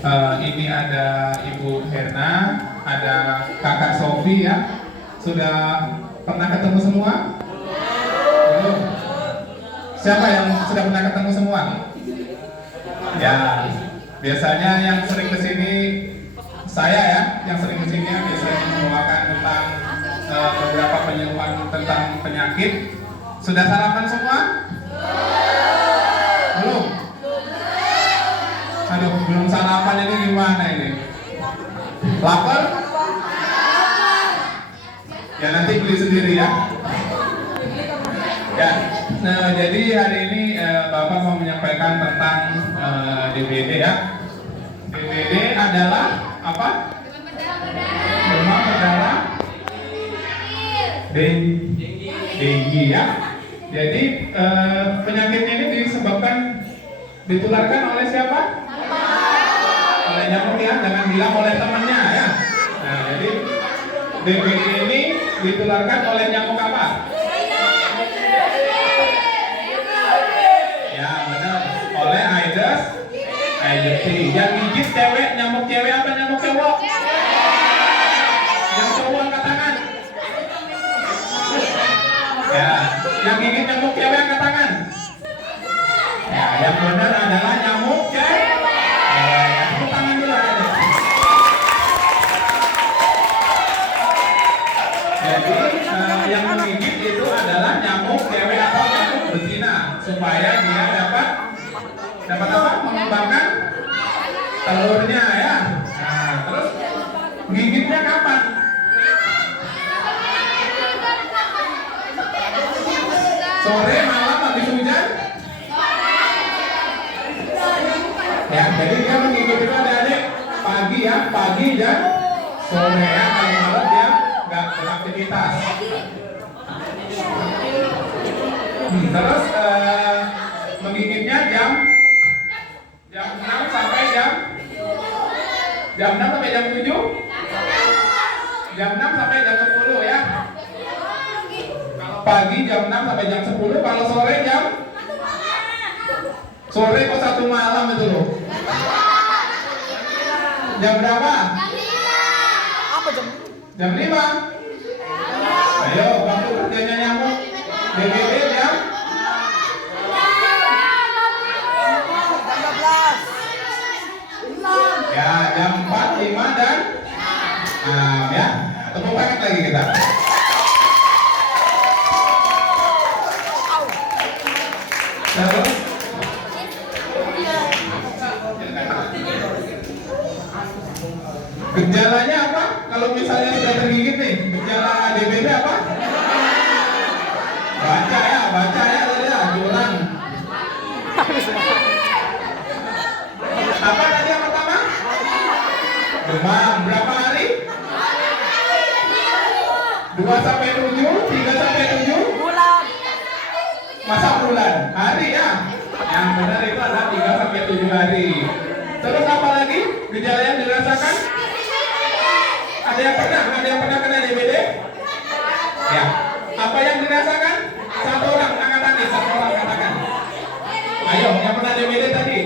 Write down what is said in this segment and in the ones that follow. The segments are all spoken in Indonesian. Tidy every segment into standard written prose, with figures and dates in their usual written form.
Ini ada Ibu Herna, ada Kakak Sofi ya. Sudah pernah ketemu semua? Belum? Siapa yang sudah pernah ketemu semua? Ya, biasanya yang sering kesini saya ya, yang sering kesini biasanya membawakan tentang beberapa penyuluhan tentang penyakit. Sudah sarapan semua? Belum? Aduh, belum sarapan ini gimana ini? Lapar? Ya nanti beli sendiri ya. Ya, jadi hari ini Bapak mau menyampaikan tentang DBD ya. DBD adalah apa? Demam berdarah Dengue ya. Jadi penyakitnya ini ditularkan oleh siapa? Oleh nyamuk ya, jangan bilang oleh temannya ya. Nah, jadi DBD ini ditularkan oleh nyamuk apa? Ya benar, oleh Aedes aegypti. Yang gigit cewek, nyamuk cewek apa nyamuk cowok? Yang cowok angkat tangan. Ya, yang gigit nyamuk cewek angkat tangan. Ya, yang benar adalah nyamuk cewek. Tepuk tangan dulu aja. Jadi yang menggigit itu adalah nyamuk cewek atau nyamuk betina supaya dia dapat apa? Mengembangkan telurnya ya. Nah, terus gigitnya kapan? Sore, malam, habis hujan? Ya, jadi dia menggigit itu adik-adik pagi ya, pagi dan sore ya. Kalau malam dia nggak beraktivitas. Terus menggigitnya jam 6 sampai jam 6 sampai jam 7, jam 6 sampai jam 10 ya. Kalau pagi jam 6 sampai jam 10, kalau sore sore kok 1 malam itu loh. Jam berapa? Jam 5. Ayo, waktu kerjanya nyamuk DBD jam 12. Ya, jam 4, 5 dan 6 ya. Tepuk tangan lagi kita. Terus gejalanya apa? Kalau misalnya sudah tergigit nih, gejala DBD apa? Baca ya tadi ya, diulang. Apa tadi yang pertama? Demam. Berapa hari? 2 sampai 7, 3 sampai 7 bulan. Masa bulan? Hari ya? Yang benar itu adalah 3 sampai 7 hari. Terus apa lagi? Gejala yang dirasakan? Ada yang pernah kena DBD? Ya. Apa yang dirasakan? Satu orang katakan. Ayo, yang pernah DBD tadi?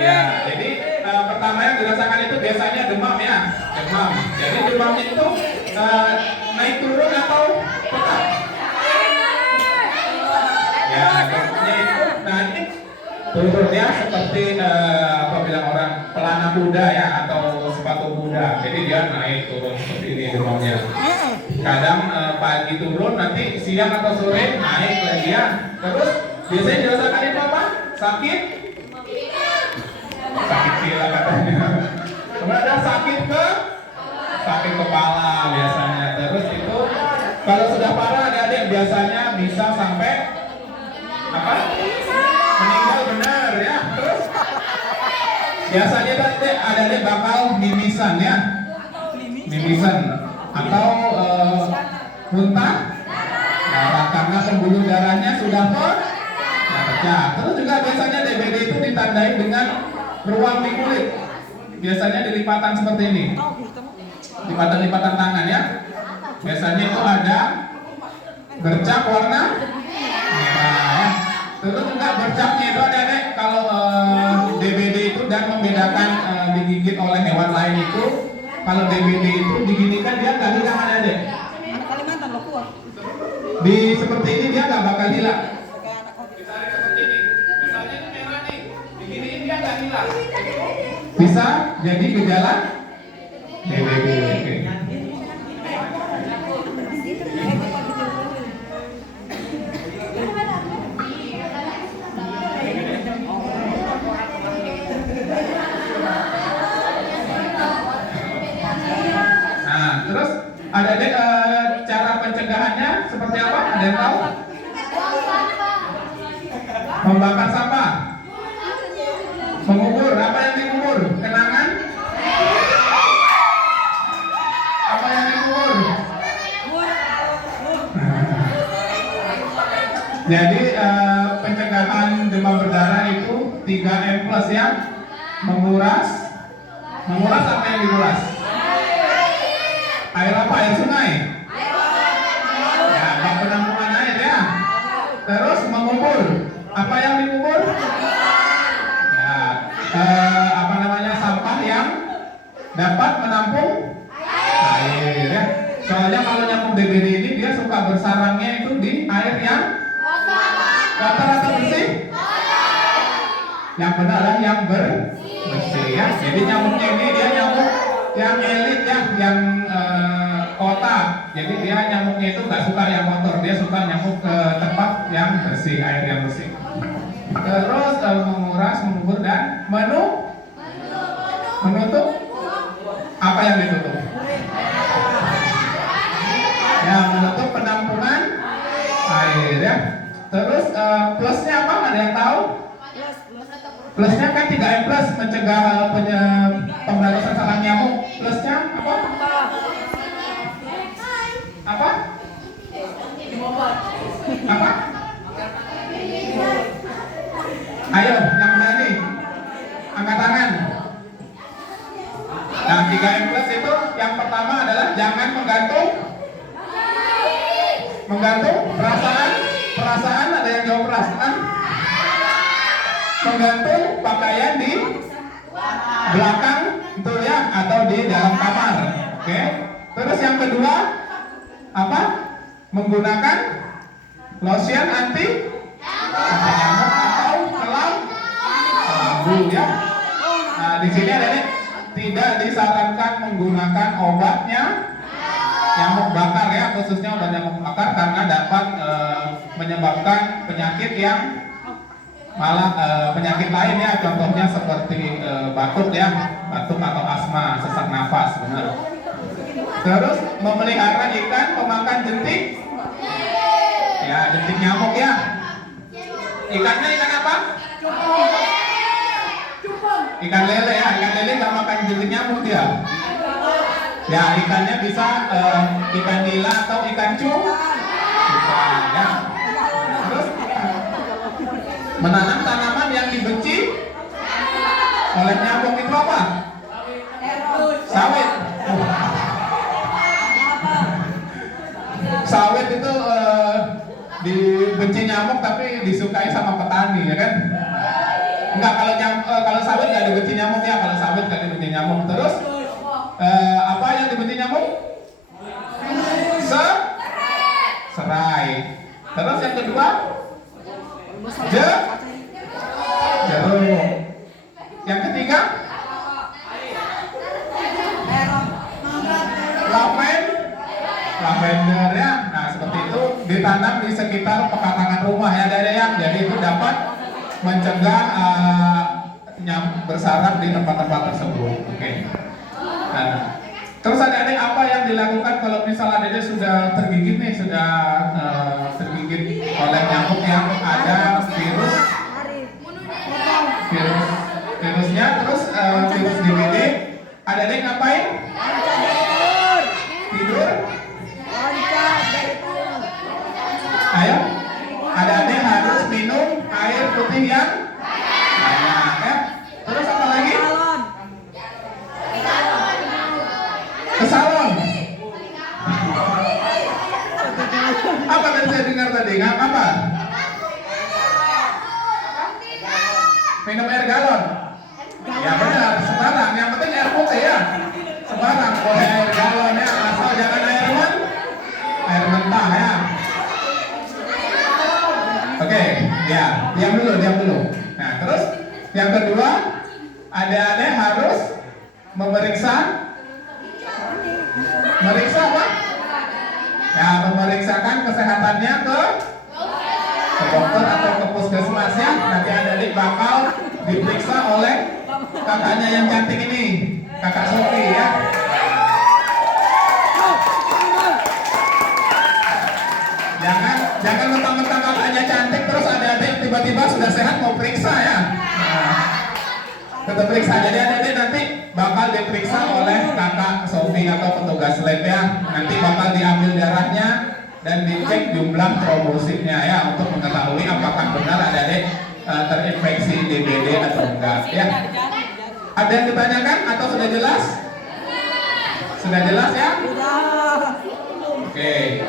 Ya, jadi pertama yang dirasakan itu biasanya demam ya, demam. Jadi demamnya itu naik turun atau tetap? Ya, demamnya itu naik turun ya, seperti apa bilang orang pelana kuda ya atau sepatu kuda. Jadi dia naik turun seperti ini demamnya. Kadang pagi turun, nanti siang atau sore naik lagi ya. Terus biasanya dirasakan itu apa? Sakit pilek katanya. Kemudian ada sakit kepala biasanya. Terus itu kalau sudah parah adik-adik biasanya bisa sampai apa? Meninggal benar ya. Terus biasanya adik-adik bakal mimisan ya. Mimisan atau muntah darah karena pembuluh darahnya sudah pecah. Terus juga biasanya DBD itu ditandai dengan ruam di kulit. Biasanya di lipatan seperti ini. Lipatan-lipatan tangan ya. Biasanya itu ada bercak warna merah ya. Terus juga bercaknya itu ada deh kalau DBD itu dan membedakan digigit oleh hewan lain itu. Kalau DBD itu diginikan dia nggak hilang ada deh. Anak Kalimantan loh kuah. Di seperti ini dia nggak bakal hilang. Kayak anak kopi. Misalnya seperti ini, misalnya ini merah nih, diginiin dia nggak hilang. Bisa jadi gejala DBD. Oke. Nah, terus ada deh cara pencegahannya seperti apa? Ada yang tahu? Membakar sampah, mengubur. Apa yang dikubur? Kenangan? Apa yang dikubur? Jadi pencegahan demam berdarah itu 3M plus ya. Menguras apa yang dikuras? Air apa? Air sungai? Ya, bak penampungan air ya. Terus mengubur. Apa yang dikubur? Ya, apa namanya, sampah yang dapat menampung air ya. Soalnya kalau nyamuk DBD ini dia suka bersarangnya itu di air yang kotor atau bersih? Yang benar adalah yang bersih ya. Jadi nyamuknya ini dia nyamuk yang elit ya, yang kota. Jadi dia nyamuknya itu nggak suka yang kotor, dia suka nyamuk ke tempat yang bersih, air yang bersih. Terus menguras, mengubur dan menutup. Apa yang ditutup? Ya, menutup penampungan air ya. Terus plusnya apa? Ada yang tahu? Plusnya kan 3M plus, mencegah pemberantasan sarang nyamuk. Plusnya apa? Apa? Apa? Ayo, yang berani angkat tangan. Nah, 3M plus itu yang pertama adalah jangan menggantung perasaan. Ada yang jawab perasaan? Menggantung pakaian di belakang itu ya, atau di dalam kamar. Oke. Terus yang kedua apa? Menggunakan lotion anti nyamuk atau kelambu ya. Nah, di sini ada nih, tidak disarankan menggunakan obatnya nyamuk bakar ya, khususnya obat nyamuk bakar karena dapat menyebabkan penyakit yang malah penyakit lain ya, contohnya seperti batuk ya, batuk atau asma, sesak nafas, benar. Terus memelihara ikan pemakan jentik, ya jentik nyamuk ya. Ikannya ikan apa? Ikan lele ya, ikan lele nggak makan jentik nyamuk dia. Ya ikannya bisa ikan nila atau ikan cupang ya. Terus menanam tanaman yang dibenci oleh nyamuk itu apa? Sawit. Sawit itu dibenci nyamuk tapi disukai sama petani ya kan? Enggak, kalau sawit nggak dibenci nyamuk ya, kalau sawit nggak dibenci nyamuk. Terus apa yang dibenci nyamuk? Serai. Terus yang kedua? Jeruk. Yang ketiga? Lavender ya. Nah seperti itu ditanam di sekitar pekarangan rumah ya, ada yang jadi itu dapat mencegah nyamuk bersarang di tempat-tempat tersebut. Oke. Nah, terus adik-adik apa yang dilakukan kalau misalnya adik sudah tergigit nih, sudah tergigit oleh nyamuk yang ada virusnya, terus virus DBD, adik ngapain? Tidur. Ayo, adik harus minum air putih yang banyak ya. Terus apa lagi? Ke salon. Apa tadi saya dengar tadi? Apa? Minum air galon. Ya benar, sembarang. Yang penting air putih ya. Sembarang boleh air galon ya, asal jangan air mentah ya. Oke, ya, diam dulu. Nah, terus yang kedua, adik-adik harus memeriksa apa? Ya, memeriksakan kesehatannya ke dokter atau ke puskesmas ya. Nanti adik-adik bakal diperiksa oleh kakaknya yang cantik ini, kakak Sofi ya. Jangan mentang-mentang kakaknya cantik terus adik-adik tiba-tiba sudah sehat mau periksa ya. Nah, tetap periksa. Jadi adik-adik nanti bakal diperiksa oleh kakak Sofi atau petugas lab ya. Nanti bakal diambil darahnya dan dicek jumlah trombositnya ya untuk mengetahui apakah benar adik-adik terinfeksi DBD atau enggak ya. Ada yang ditanyakan atau sudah jelas? Sudah jelas ya? Oke.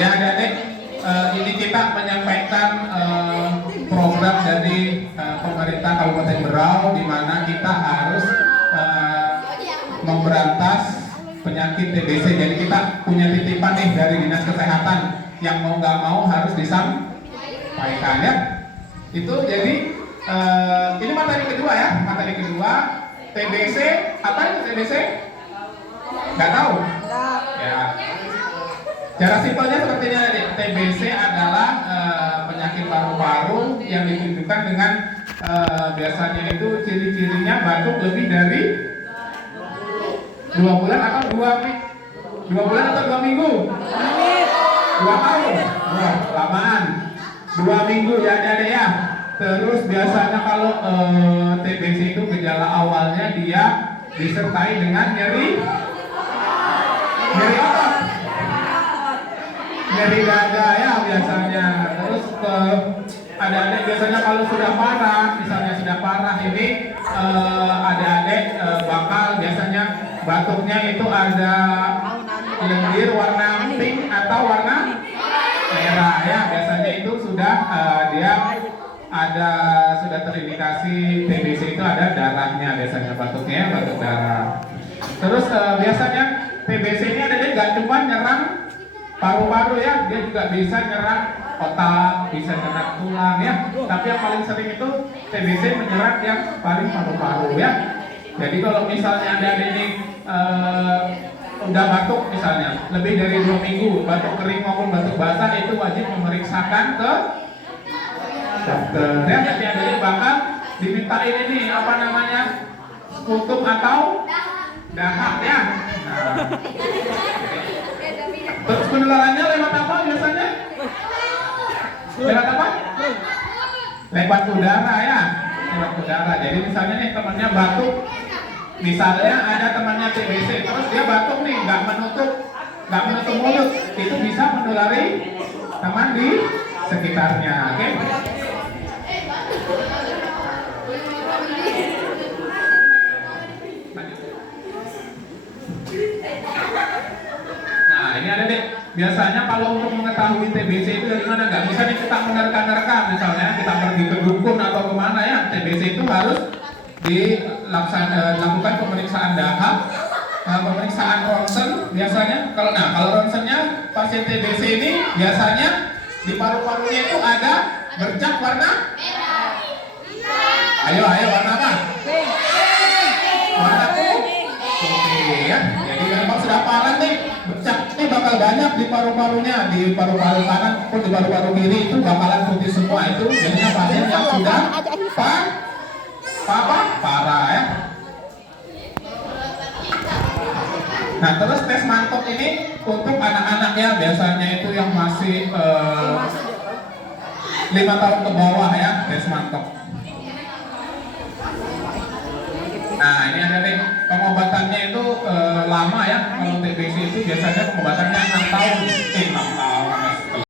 Ya adik-adik, ini kita menyampaikan program dari pemerintah Kabupaten Berau di mana kita harus memberantas penyakit TBC. Jadi kita punya titipan nih dari Dinas Kesehatan yang mau nggak mau harus disampaikan ya. Itu jadi ini materi kedua ya, materi kedua TBC. Apa itu TBC? Nggak tahu? Ya. Cara simpelnya seperti ini adik. TBC adalah penyakit paru-paru yang ditunjukkan dengan biasanya itu ciri-cirinya batuk lebih dari 2 bulan atau 2 bulan atau 2 minggu? 2 tahun? Wah, lamaan. 2 minggu ya adik ya. Terus biasanya kalau TBC itu gejala awalnya dia disertai dengan nyeri otot, nyeri dada ya biasanya. Terus adik-adik biasanya kalau sudah parah, misalnya sudah parah ini adik-adik bakal biasanya batuknya itu ada lendir warna pink atau warna merah ya. Biasanya itu sudah dia sudah terindikasi TBC itu ada darahnya, biasanya batuknya batuk darah. Terus biasanya TBC ini adik-adik gak cuma nyerang paru-paru ya, dia juga bisa nyerang otak, bisa nyerang tulang ya. Tapi yang paling sering itu TBC menyerang yang paling paru-paru ya. Jadi kalau misalnya adik-adik ini udah batuk misalnya lebih dari 2 minggu, batuk kering maupun batuk basah, itu wajib memeriksakan ke dokter ya. Nanti adik-adik bakal dimintain ini apa namanya, skutum atau dahak ya. Nah. Terus penularannya lewat apa biasanya? Lewat apa? Lewat udara ya. Lewat udara. Jadi misalnya nih temannya batuk, misalnya ada temannya TBC, terus dia batuk nih, nggak menutup mulut, itu bisa menulari teman di sekitarnya. Oke? Nah ini ada deh. Biasanya kalau untuk mengetahui TBC itu dari mana, nggak bisa nih kita menerka-nerka, misalnya kita pergi ke dukun atau kemana ya. TBC itu harus dilakukan pemeriksaan dahak, pemeriksaan ronsen biasanya. Kalau ronsennya pasien TBC ini biasanya di paru-parunya itu ada bercak warna merah. Ayo warna apa? Warna putih ya. Jadi memang sudah parah nih, bercak ini bakal banyak di paru-parunya, di paru-paru kanan pun di paru-paru kiri itu bakalan putih semua. Itu jadinya pasien yang sudah parah ya. Nah terus tes mantok ini untuk anak-anak ya, biasanya itu yang masih 5 tahun ke bawah ya, tes mantok. Nah ini ada nih, pengobatannya itu lama ya. Kalau TBC itu biasanya pengobatannya